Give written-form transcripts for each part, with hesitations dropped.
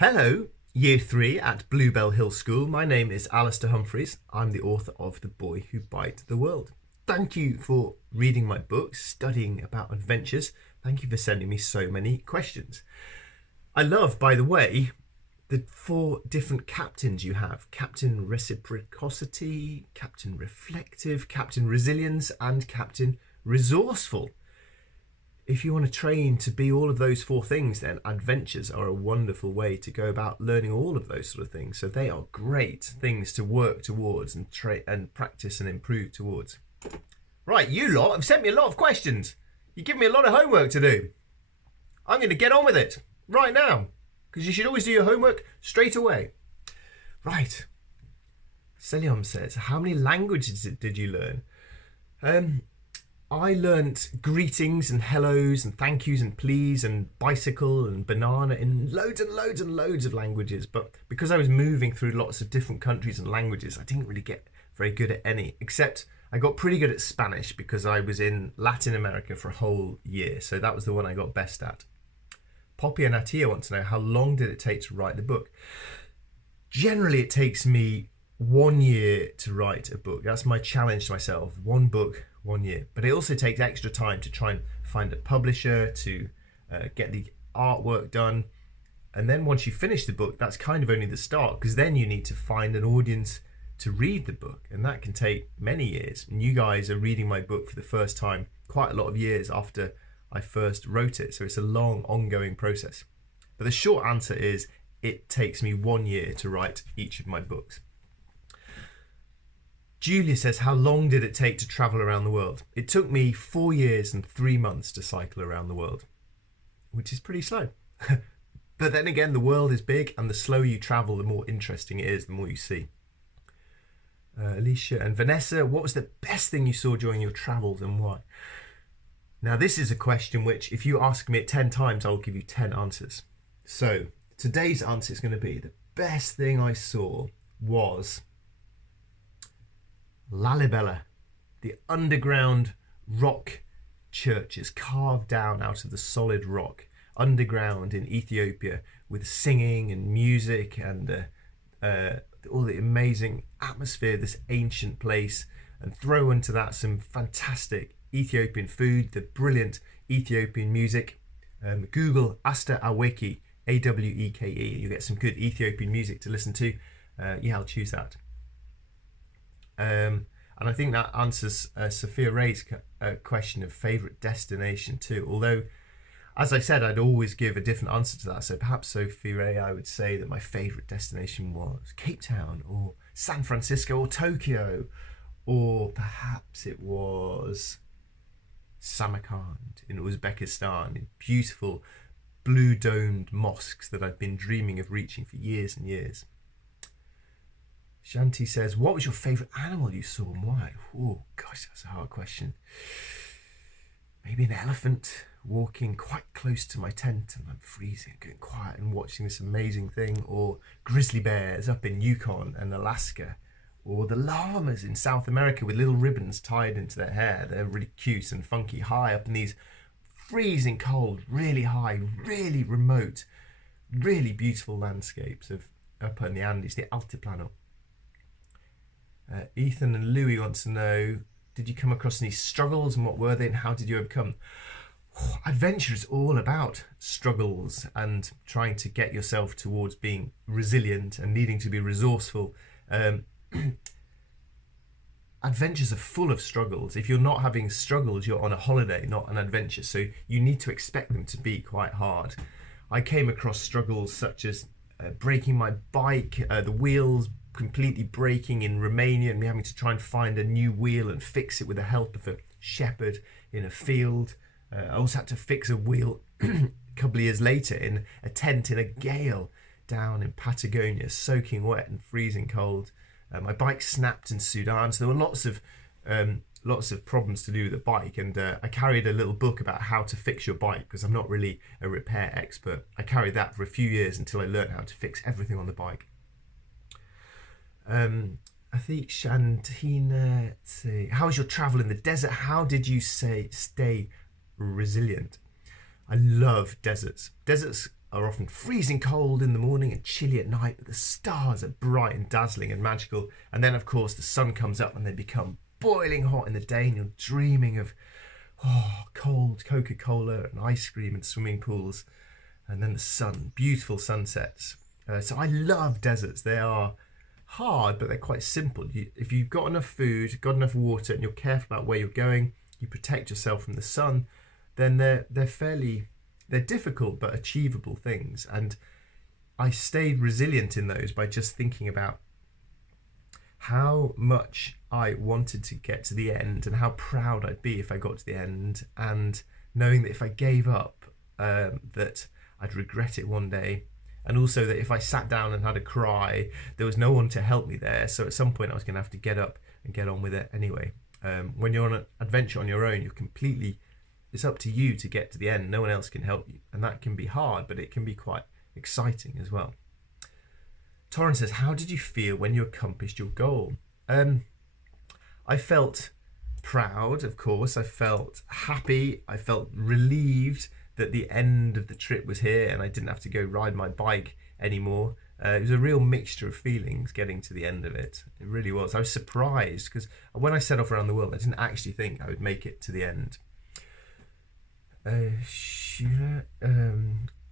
Hello, Year 3 at Bluebell Hill School. My name is Alistair Humphreys. I'm the author of The Boy Who Bite the World. Thank you for reading my book, studying about adventures. Thank you for sending me so many questions. I love, by the way, the 4 different captains you have. Captain Reciprocity, Captain Reflective, Captain Resilience, and Captain Resourceful. If you want to train to be all of those 4 things, then adventures are a wonderful way to go about learning all of those sort of things. So they are great things to work towards and practice and improve towards. Right, you lot have sent me a lot of questions. You give me a lot of homework to do. I'm going to get on with it right now, because you should always do your homework straight away. Right. Selyom says, how many languages did you learn? I learnt greetings and hellos and thank yous and please and bicycle and banana in loads and loads and loads of languages. But because I was moving through lots of different countries and languages, I didn't really get very good at any, except I got pretty good at Spanish because I was in Latin America for a whole year. So that was the one I got best at. Poppy and Atia want to know, how long did it take to write the book? Generally, it takes me 1 year to write a book. That's my challenge to myself. 1 book, 1 year. But it also takes extra time to try and find a publisher, to get the artwork done. And then once you finish the book, that's kind of only the start, because then you need to find an audience to read the book. And that can take many years. And you guys are reading my book for the first time quite a lot of years after I first wrote it. So it's a long, ongoing process. But the short answer is it takes me 1 year to write each of my books. Julia says, how long did it take to travel around the world? It took me 4 years and 3 months to cycle around the world, which is pretty slow. But then again, the world is big, and the slower you travel, the more interesting it is, the more you see. Alicia and Vanessa, what was the best thing you saw during your travels and why? Now, this is a question which, if you ask me it 10 times, I'll give you 10 answers. So today's answer is going to be, the best thing I saw was Lalibela, the underground rock churches carved down out of the solid rock, underground in Ethiopia, with singing and music and all the amazing atmosphere, this ancient place, and throw into that some fantastic Ethiopian food, the brilliant Ethiopian music. Google Asta Aweke, Aweke. You get some good Ethiopian music to listen to. Yeah, I'll choose that. And I think that answers Sophia Ray's question of favourite destination too. Although, as I said, I'd always give a different answer to that. So perhaps Sophia Ray, I would say that my favourite destination was Cape Town or San Francisco or Tokyo, or perhaps it was Samarkand in Uzbekistan, in beautiful blue domed mosques that I've been dreaming of reaching for years and years. Shanti says, what was your favourite animal you saw and why? Oh, gosh, that's a hard question. Maybe an elephant walking quite close to my tent and I'm freezing, getting quiet and watching this amazing thing. Or grizzly bears up in Yukon and Alaska. Or the llamas in South America with little ribbons tied into their hair. They're really cute and funky, high up in these freezing cold, really high, really remote, really beautiful landscapes of up in the Andes, the Altiplano. Ethan and Louis want to know, did you come across any struggles and what were they and how did you overcome? Adventure is all about struggles and trying to get yourself towards being resilient and needing to be resourceful. Adventures are full of struggles. If you're not having struggles, you're on a holiday, not an adventure. So you need to expect them to be quite hard. I came across struggles such as breaking my bike, the wheels completely breaking in Romania, and me having to try and find a new wheel and fix it with the help of a shepherd in a field. I also had to fix a wheel a couple of years later in a tent in a gale down in Patagonia, soaking wet and freezing cold. My bike snapped in Sudan, so there were lots of problems to do with the bike, and I carried a little book about how to fix your bike because I'm not really a repair expert. I carried that for a few years until I learned how to fix everything on the bike. I think Shantina, let's see, how was your travel in the desert? How did you stay resilient? I love deserts. Deserts are often freezing cold in the morning and chilly at night, but the stars are bright and dazzling and magical. And then, of course, the sun comes up and they become boiling hot in the day, and you're dreaming of cold Coca-Cola and ice cream and swimming pools. And then the sun, beautiful sunsets. So I love deserts. They are hard, but they're quite simple. If you've got enough food, got enough water, and you're careful about where you're going, you protect yourself from the sun, then they're difficult but achievable things. And I stayed resilient in those by just thinking about how much I wanted to get to the end and how proud I'd be if I got to the end, and knowing that if I gave up, that I'd regret it one day. And also that if I sat down and had a cry, there was no one to help me there. So at some point I was going to have to get up and get on with it anyway. When you're on an adventure on your own, it's up to you to get to the end. No one else can help you. And that can be hard, but it can be quite exciting as well. Torrin says, how did you feel when you accomplished your goal? I felt proud, of course. I felt happy. I felt relieved that the end of the trip was here and I didn't have to go ride my bike anymore. It was a real mixture of feelings getting to the end of it. It really was. I was surprised because when I set off around the world, I didn't actually think I would make it to the end.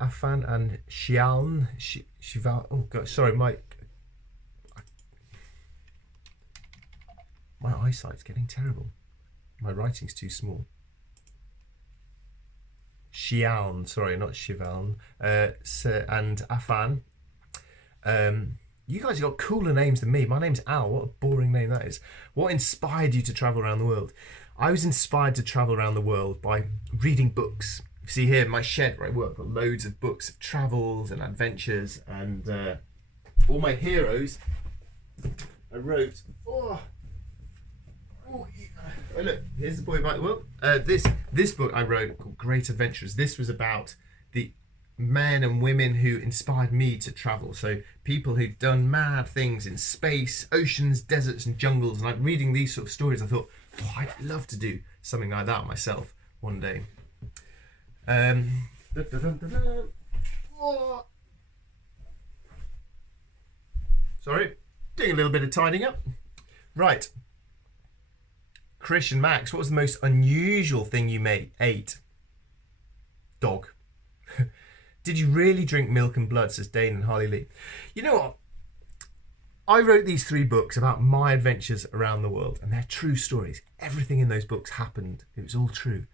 Afan and Shialn, Shival. Oh God, sorry, my eyesight's getting terrible. My writing's too small. Shialn, sorry, not Shivaln. And Afan. You guys have got cooler names than me. My name's Al. What a boring name that is. What inspired you to travel around the world? I was inspired to travel around the world by reading books. You see here in my shed where I work, I've got loads of books of travels and adventures, and all my heroes I wrote. Oh, look, here's the boy back. Well, this book I wrote called Great Adventures. This was about the men and women who inspired me to travel. So people who'd done mad things in space, oceans, deserts and jungles. And like reading these sort of stories, I thought, oh, I'd love to do something like that myself one day. Oh. Sorry, doing a little bit of tidying up. Right. Christian Max, what was the most unusual thing you ate? Dog. Did you really drink milk and blood, says Dane and Harley Lee. You know what? I wrote these 3 books about my adventures around the world, and they're true stories. Everything in those books happened. It was all true.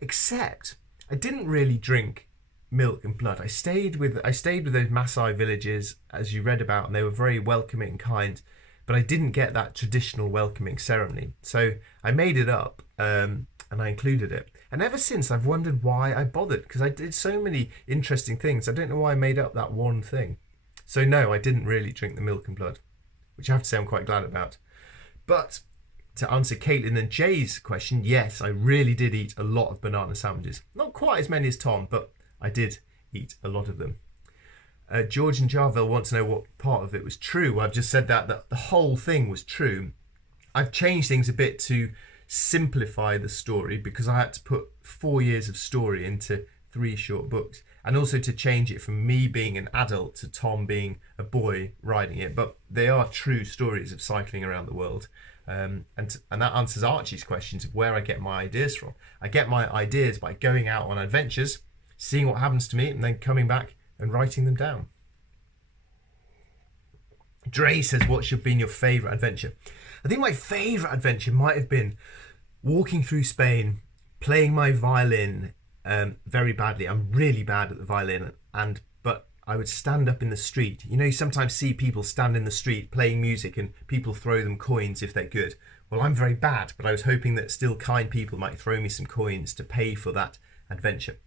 Except I didn't really drink milk and blood. I stayed with those Maasai villages, as you read about, and they were very welcoming and kind, but I didn't get that traditional welcoming ceremony. So I made it up, and I included it. And ever since, I've wondered why I bothered, because I did so many interesting things. I don't know why I made up that one thing. So no, I didn't really drink the milk and blood, which I have to say I'm quite glad about. But to answer Caitlin and Jay's question, yes, I really did eat a lot of banana sandwiches. Not quite as many as Tom, but I did eat a lot of them. George and Jarville want to know what part of it was true. Well, I've just said that the whole thing was true. I've changed things a bit to simplify the story because I had to put 4 years of story into 3 short books, and also to change it from me being an adult to Tom being a boy riding it. But they are true stories of cycling around the world, and that answers Archie's questions of where I get my ideas from. I get my ideas by going out on adventures, seeing what happens to me, and then coming back and writing them down. Dre says, what should have been your favourite adventure? I think my favourite adventure might have been walking through Spain, playing my violin very badly. I'm really bad at the violin, but I would stand up in the street. You know, you sometimes see people stand in the street playing music and people throw them coins if they're good. Well, I'm very bad, but I was hoping that still kind people might throw me some coins to pay for that adventure.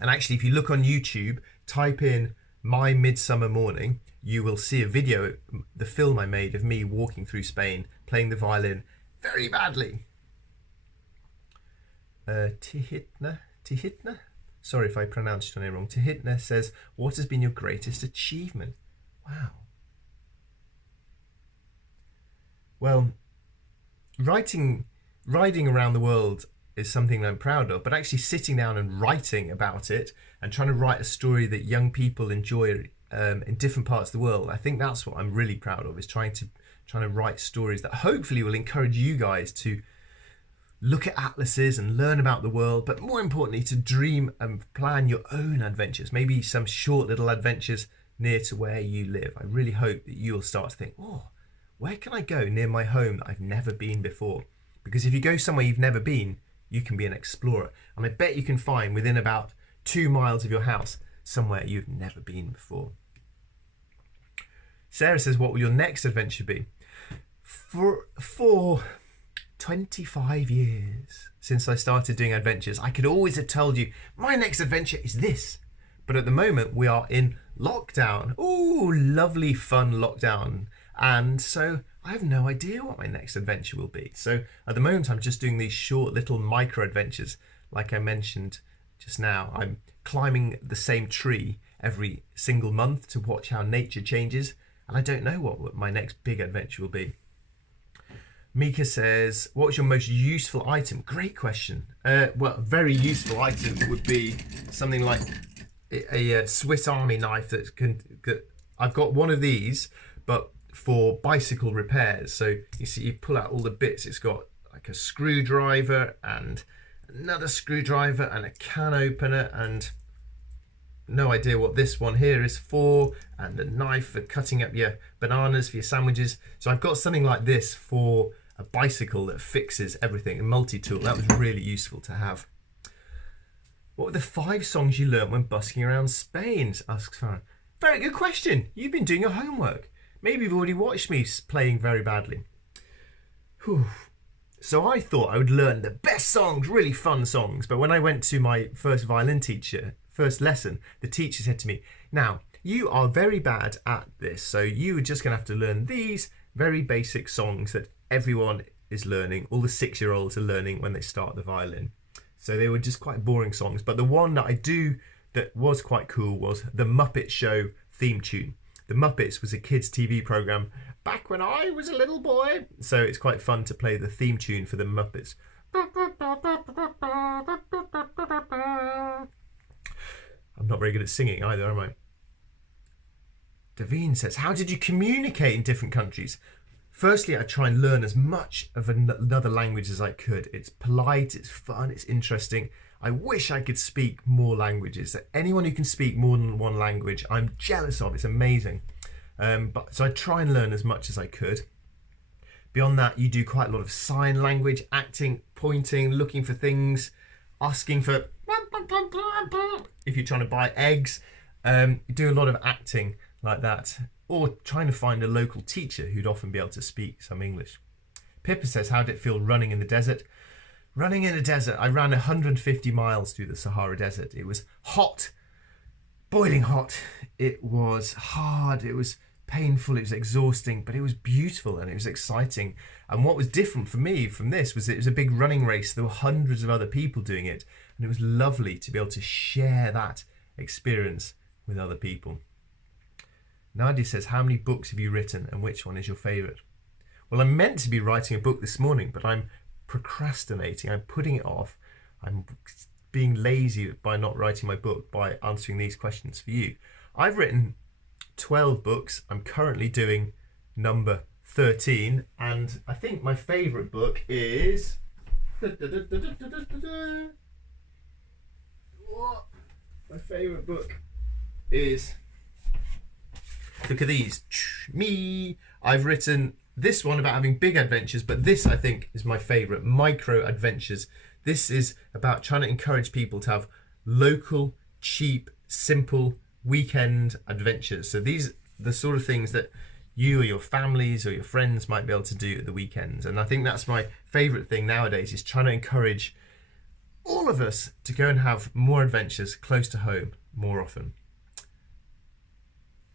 And actually, if you look on YouTube, type in My Midsummer Morning, you will see a video, the film I made of me walking through Spain, playing the violin very badly. Tihitna, sorry if I pronounced your name wrong. Tihitna says, what has been your greatest achievement? Wow. Well, riding around the world is something I'm proud of, but actually sitting down and writing about it and trying to write a story that young people enjoy in different parts of the world, I think that's what I'm really proud of, is trying to write stories that hopefully will encourage you guys to look at atlases and learn about the world, but more importantly to dream and plan your own adventures, maybe some short little adventures near to where you live. I really hope that you'll start to think, oh, where can I go near my home that I've never been before? Because if you go somewhere you've never been, you can be an explorer. And I bet you can find within about 2 miles of your house somewhere you've never been before. Sarah says, what will your next adventure be? For 25 years since I started doing adventures, I could always have told you my next adventure is this. But at the moment we are in lockdown. Oh, lovely fun lockdown. And so I have no idea what my next adventure will be. So at the moment I'm just doing these short little micro adventures. Like I mentioned just now, I'm climbing the same tree every single month to watch how nature changes. And I don't know what my next big adventure will be. Mika says, what's your most useful item? Great question. Well, a very useful item would be something like a Swiss Army knife I've got one of these, but for bicycle repairs. So you see, you pull out all the bits. It's got like a screwdriver and another screwdriver and a can opener and no idea what this one here is for, and a knife for cutting up your bananas for your sandwiches. So I've got something like this for a bicycle that fixes everything, a multi-tool. That was really useful to have. What were the 5 songs you learnt when busking around Spain? Asks Farron. Very good question. You've been doing your homework. Maybe you've already watched me playing very badly. Whew. So I thought I would learn the best songs, really fun songs. But when I went to my first violin teacher, first lesson, the teacher said to me, now, you are very bad at this. So you are just going to have to learn these very basic songs that everyone is learning. All the 6-year-olds are learning when they start the violin. So they were just quite boring songs. But the one that was quite cool was the Muppet Show theme tune. The Muppets was a kids' TV program back when I was a little boy. So it's quite fun to play the theme tune for the Muppets. I'm not very good at singing either, am I? Davine says, how did you communicate in different countries? Firstly, I try and learn as much of another language as I could. It's polite, it's fun, it's interesting. I wish I could speak more languages. Anyone who can speak more than one language, I'm jealous of. It's amazing. So I try and learn as much as I could. Beyond that, you do quite a lot of sign language, acting, pointing, looking for things, asking for... If you're trying to buy eggs, you do a lot of acting like that. Or trying to find a local teacher who'd often be able to speak some English. Pippa says, how did it feel running in the desert? Running in a desert, I ran 150 miles through the Sahara Desert. It was hot, boiling hot. It was hard, it was painful, it was exhausting, but it was beautiful and it was exciting. And what was different for me from this was it was a big running race. There were hundreds of other people doing it. And it was lovely to be able to share that experience with other people. Nadia says, how many books have you written and which one is your favourite? Well, I'm meant to be writing a book this morning, but I'm procrastinating. I'm putting it off. I'm being lazy by not writing my book, by answering these questions for you. I've written 12 books. I'm currently doing number 13, and I think my favourite book is... My favourite book is... Look at these. Me. I've written this one about having big adventures, but this I think is my favourite, Micro Adventures. This is about trying to encourage people to have local, cheap, simple weekend adventures. So these are the sort of things that you or your families or your friends might be able to do at the weekends. And I think that's my favourite thing nowadays, is trying to encourage all of us to go and have more adventures close to home more often.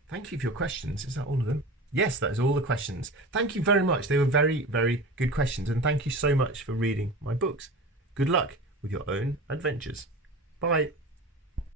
Thank you for your questions. Is that all of them? Yes, that is all the questions. Thank you very much. They were very, very good questions. And thank you so much for reading my books. Good luck with your own adventures. Bye.